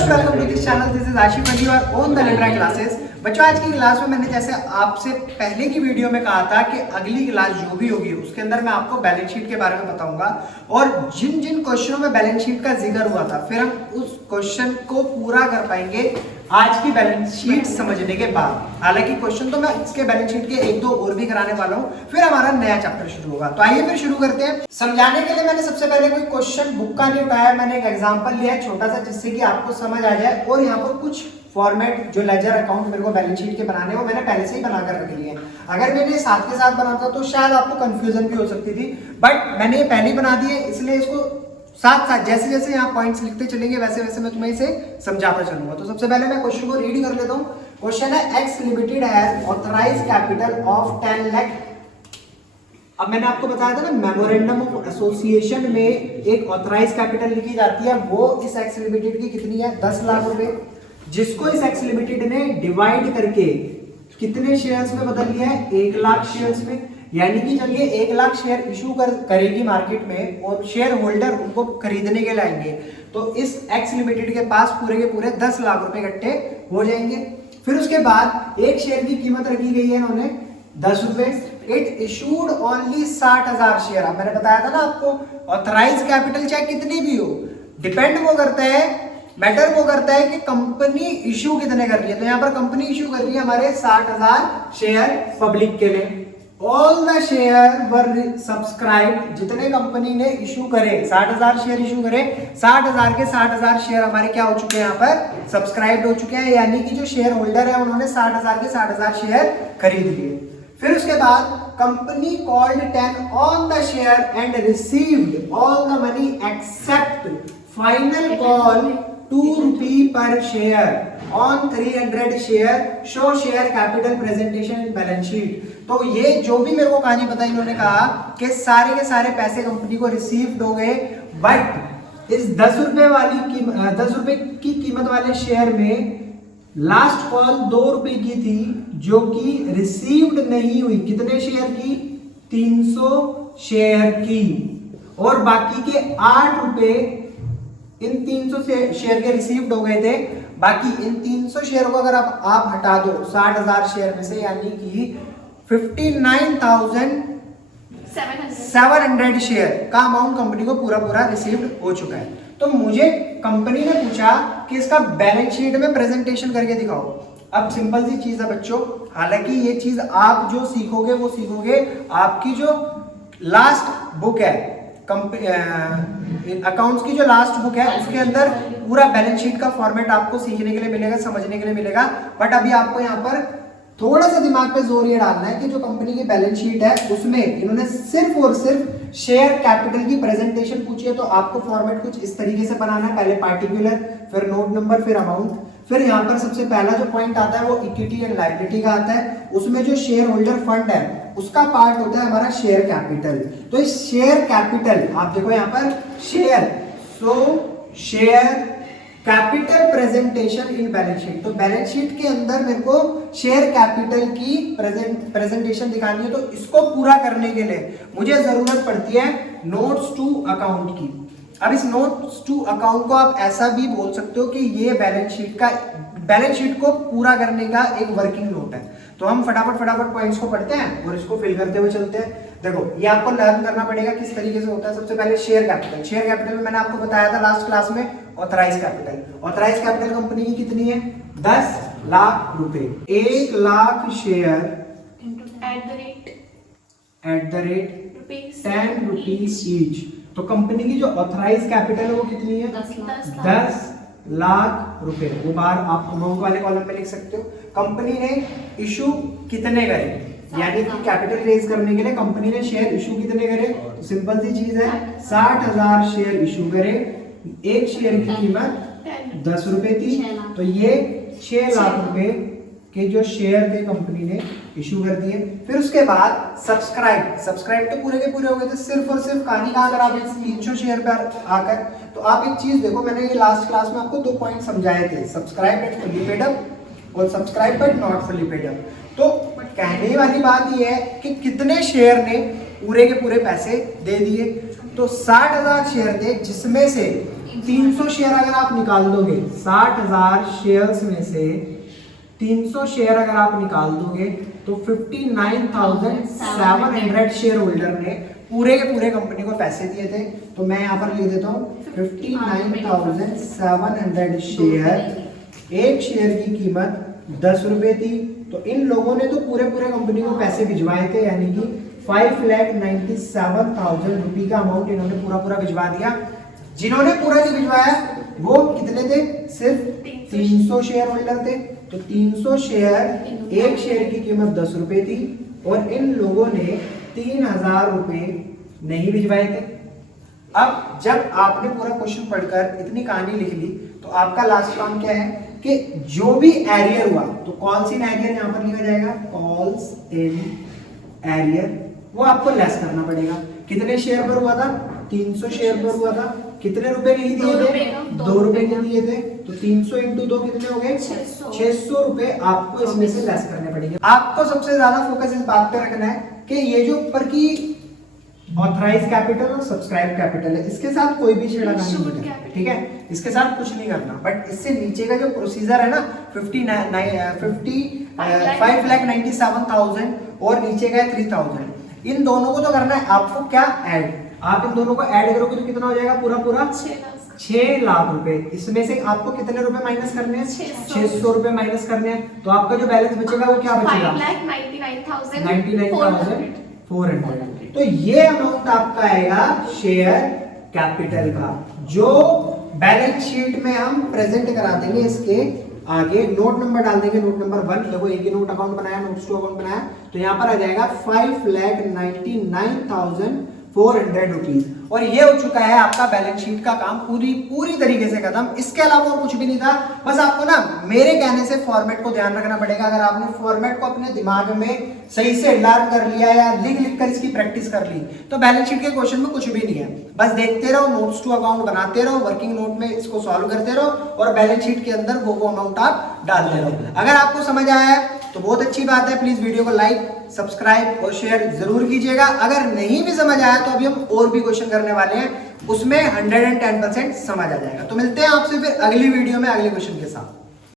Most welcome to this channel. This is Asif Ali और on the literary classes. बच्चों, आज की क्लास में मैंने जैसे आपसे पहले की वीडियो में कहा था कि अगली क्लास जो भी होगी उसके अंदर मैं आपको बैलेंस शीट के बारे में बताऊंगा और जिन जिन क्वेश्चनों में बैलेंस शीट का जिक्र हुआ था फिर हम उस क्वेश्चन को पूरा कर पाएंगे आज की बैलेंस शीट समझने के बाद। हालांकि क्वेश्चन तो मैं इसके बैलेंस शीट के एक दो और भी कराने वाला हूँ, फिर हमारा नया चैप्टर शुरू होगा। तो आइए फिर शुरू करते हैं। समझाने के लिए मैंने सबसे पहले कोई क्वेश्चन बुक का नहीं उठाया, मैंने एक एग्जांपल लिया है छोटा सा जिससे कि आपको समझ आ जाए। और यहाँ पर कुछ फॉर्मेट जो लेजर अकाउंट मेरे को बैलेंस शीट के बनाने वो मैंने पहले से ही बनाकर रख लिए हैं। अगर मैंने साथ के साथ बनाता तो शायद आपको कंफ्यूजन भी हो सकती थी, बट मैंने ये पहले ही बना दिए, इसलिए इसको साथ साथ जैसे जैसे यहाँ पॉइंट्स लिखते चलेंगे वैसे वैसे मैं तुम्हें इसे समझाता चलूंगा। तो सबसे पहले मैं क्वेश्चन को रीड कर लेता हूँ। क्वेश्चन है x limited has authorised capital of 10 lakh. अब मैंने आपको बताया था ना, मेमोरेंडम ऑफ एसोसिएशन में एक ऑथराइज कैपिटल लिखी जाती है, वो इस एक्स लिमिटेड की कितनी है, 10 लाख रुपए, जिसको इस एक्स लिमिटेड ने डिवाइड करके कितने शेयर्स में बदल लिया है, 1 लाख शेयर्स में। यानी कि जब ये 1 लाख शेयर इशू करेगी मार्केट में और शेयर होल्डर उनको खरीदने के लिए आएंगे तो इस एक्स लिमिटेड के पास पूरे के पूरे 10 लाख रुपए इकट्ठे हो जाएंगे। फिर उसके बाद एक शेयर की कीमत रखी गई है इन्होंने 10 रुपए। It issued only 60,000 share. अब मैंने बताया था ना आपको, ऑथराइज कैपिटल चाहे कितनी भी हो, डिपेंड वो करता है, मैटर वो करता है कि कंपनी इशू कितने कर रही है। तो यहाँ पर कंपनी इशू कर रही है हमारे 60,000 शेयर पब्लिक के लिए। All the share were subscribe, जितने कंपनी ने इशू करे 60,000 शेयर इशू करे, 60,000 के 60,000 शेयर हमारे क्या हो चुके हैं, यहाँ पर सब्सक्राइब हो चुके हैं। यानी कि जो शेयर होल्डर है उन्होंने 60,000 के 60,000 शेयर खरीद लिए। फिर उसके बाद company called 10 on the share and received all the money except final call 2 rupee per share on 300 share, show share capital presentation in balance sheet. तो ये जो भी मेरे को कहानी बताई, इन्होंने कहा कि सारे के सारे पैसे कंपनी को रिसीव्ड हो गए, बट इस 10 रुपए की कीमत वाले शेयर में लास्ट कॉल 2 रुपए की थी जो कि रिसीव्ड नहीं हुई। कितने शेयर की, 300 शेयर की। और बाकी के 8 रुपए इन 300 शेयर के रिसीव्ड हो गए थे। बाकी इन 300 शेयर को अगर आप हटा दो 60,000 शेयर में से, यानी कि 59,700 शेयर का अमाउंट कंपनी को पूरा पूरा रिसीव्ड हो चुका है। तो मुझे कंपनी ने पूछा कि इसका बैलेंस शीट में प्रेजेंटेशन करके दिखाओ। अब सिंपल सी चीज है बच्चों, हालांकि ये चीज आप जो सीखोगे वो सीखोगे आपकी जो लास्ट बुक है, अकाउंट्स की जो लास्ट बुक है उसके अंदर पूरा बैलेंस शीट का फॉर्मेट आपको सीखने के लिए मिलेगा, समझने के लिए मिलेगा। बट अभी आपको यहाँ पर थोड़ा सा दिमाग पे जोर ये डालना है कि जो कंपनी की बैलेंस शीट है उसमें इन्होंने सिर्फ और सिर्फ शेयर कैपिटल की प्रेजेंटेशन पूछी है। तो आपको फॉर्मेट कुछ इस तरीके से बनाना है, पहले पार्टिकुलर, फिर नोट नंबर, फिर अमाउंट, फिर यहाँ पर सबसे पहला जो पॉइंट आता है वो इक्विटी एंड लायबिलिटी का आता है। उसमें जो शेयर होल्डर फंड है उसका पार्ट होता है हमारा शेयर कैपिटल। तो इस शेयर कैपिटल आप देखो यहाँ पर share, so share capital presentation in balance sheet. तो बैलेंस शीट के अंदर मेरे को शेयर कैपिटल की प्रेजेंटेशन दिखानी है, तो इसको पूरा करने के लिए मुझे जरूरत पड़ती है नोट्स टू अकाउंट की। अब इस नोट्स टू अकाउंट को आप ऐसा भी बोल सकते हो कि ये बैलेंस शीट को पूरा करने का एक वर्किंग नोट है। तो हम फटाफट पॉइंट्स को पढ़ते हैं और इसको फिल करते हुए चलते हैं। देखो, ये आपको लर्न करना पड़ेगा किस तरीके से होता है। सबसे पहले शेयर कैपिटल। शेयर कैपिटल में मैंने आपको बताया था लास्ट क्लास में, authorise capital. Authorise capital company की कितनी है, 10 लाख रुपए। 1 lakh share at the rate 10 rupees each. तो कंपनी की जो ऑथराइज कैपिटल है वो कितनी है, 10 लाख रुपए। वो बाहर आप अमाउंट वाले कॉलम में लिख सकते हो। कंपनी ने इशू कितने करे, यानी कि कैपिटल रेज करने के लिए कंपनी ने शेयर इशू कितने करे, तो सिंपल सी चीज है 60,000 शेयर इशू करे। एक शेयर की कीमत 10 रुपए थी, तो ये 6 लाख रुपए के जो शेयर थे कंपनी ने इशू कर दिए। फिर उसके बाद सब्सक्राइब तो पूरे के पूरे हो गए थे, सिर्फ और सिर्फ कहानी का अगर आप 300 शेयर पर आकर, तो आप एक चीज देखो, मैंने ये लास्ट क्लास में आपको 2 पॉइंट समझाए थे, subscribe but fully paid up और subscribe but not fully paid up. तो कहने वाली बात ये है कि कितने शेयर ने पूरे के पूरे पैसे दे दिए। तो 60,000 शेयर थे जिसमें से 300 शेयर अगर आप निकाल दोगे, 60,000 शेयर्स में से 300 शेयर अगर आप निकाल दोगे तो 59,700 शेयर होल्डर ने पूरे के पूरे कंपनी को पैसे दिए थे। तो मैं यहाँ पर लिख देता हूँ 59,700 शेयर, एक शेयर की कीमत 10 रुपए थी। तो इन लोगों ने तो पूरे पूरे कंपनी को पैसे भिजवाए थे, यानी कि 5,97,000 रुपए का अमाउंट इन्होंने पूरा पूरा भिजवा दिया। जिन्होंने पूरा नहीं भिजवाया वो कितने थे, सिर्फ 300 शेयर होल्डर थे। तो 300 शेयर, एक शेयर की कीमत 10 रुपए थी और इन लोगों ने 3,000 रुपए नहीं भिजवाए थे। अब जब आपने पूरा क्वेश्चन पढ़कर इतनी कहानी लिख ली तो आपका लास्ट काम क्या है कि जो भी एरियर हुआ, तो कॉल्स इन एरियर यहाँ पर लिखा जाएगा, कॉल्स इन एरियर, वो आपको लेस करना पड़ेगा। कितने शेयर पर हुआ था, 300 शेयर पर हुआ था। कितने रुपए नहीं दिए थे, 2 रुपए नहीं दिए थे। तो 300 इंटू 2 कितने हो गए, 600 रुपए आपको इसमें से लेस करने पड़ेंगे। आपको सबसे ज्यादा फोकस इस बात पे रखना है कि ये जो ऊपर की ऑथराइज कैपिटल और सब्सक्राइब कैपिटल है, इसके साथ कोई भी छेड़खानी नहीं करना, ठीक है, इसके साथ कुछ नहीं करना। बट इससे नीचे का जो प्रोसीजर है ना, 5,97,000 और नीचे का है 3,000, इन दोनों को तो करना है आपको क्या, ऐड। आप इन दोनों को ऐड करोगे तो कितना हो जाएगा, पूरा पूरा 6 लाख रुपए। इसमें से आपको कितने रुपए माइनस करने हैं, 600 रुपए माइनस करने हैं। तो आपका जो बैलेंस बचेगा वो क्या बचेगा, 99,400। तो ये अमाउंट आपका आएगा शेयर कैपिटल का, जो बैलेंस शीट में हम प्रेजेंट करा देंगे। इसके आगे नोट नंबर डाल देंगे, नोट नंबर 1। देखो एक ही नोट अकाउंट बनाया, नोट्स टू अकाउंट बनाया, तो यहाँ पर आ जाएगा 5,99,400 रुपीज। और ये हो चुका है आपका बैलेंस शीट का काम पूरी तरीके से खत्म। इसके अलावा और कुछ भी नहीं था। बस आपको ना मेरे कहने से फॉर्मेट को ध्यान रखना पड़ेगा। अगर आपने फॉर्मेट को अपने दिमाग में सही से लर्न कर लिया या लिख कर इसकी प्रैक्टिस कर ली तो बैलेंस शीट के क्वेश्चन में कुछ भी नहीं है। बस देखते रहो, नोट्स टू अकाउंट बनाते रहो, वर्किंग नोट में इसको सॉल्व करते रहो और बैलेंस शीट के अंदर वो अमाउंट आप डालते रहो। अगर आपको समझ आया है तो बहुत अच्छी बात है। प्लीज वीडियो को लाइक, सब्सक्राइब और शेयर जरूर कीजिएगा। अगर नहीं भी समझ आया तो अभी हम और भी क्वेश्चन करने वाले हैं, उसमें 110% समझ आ जाएगा। तो मिलते हैं आपसे फिर अगली वीडियो में अगले क्वेश्चन के साथ।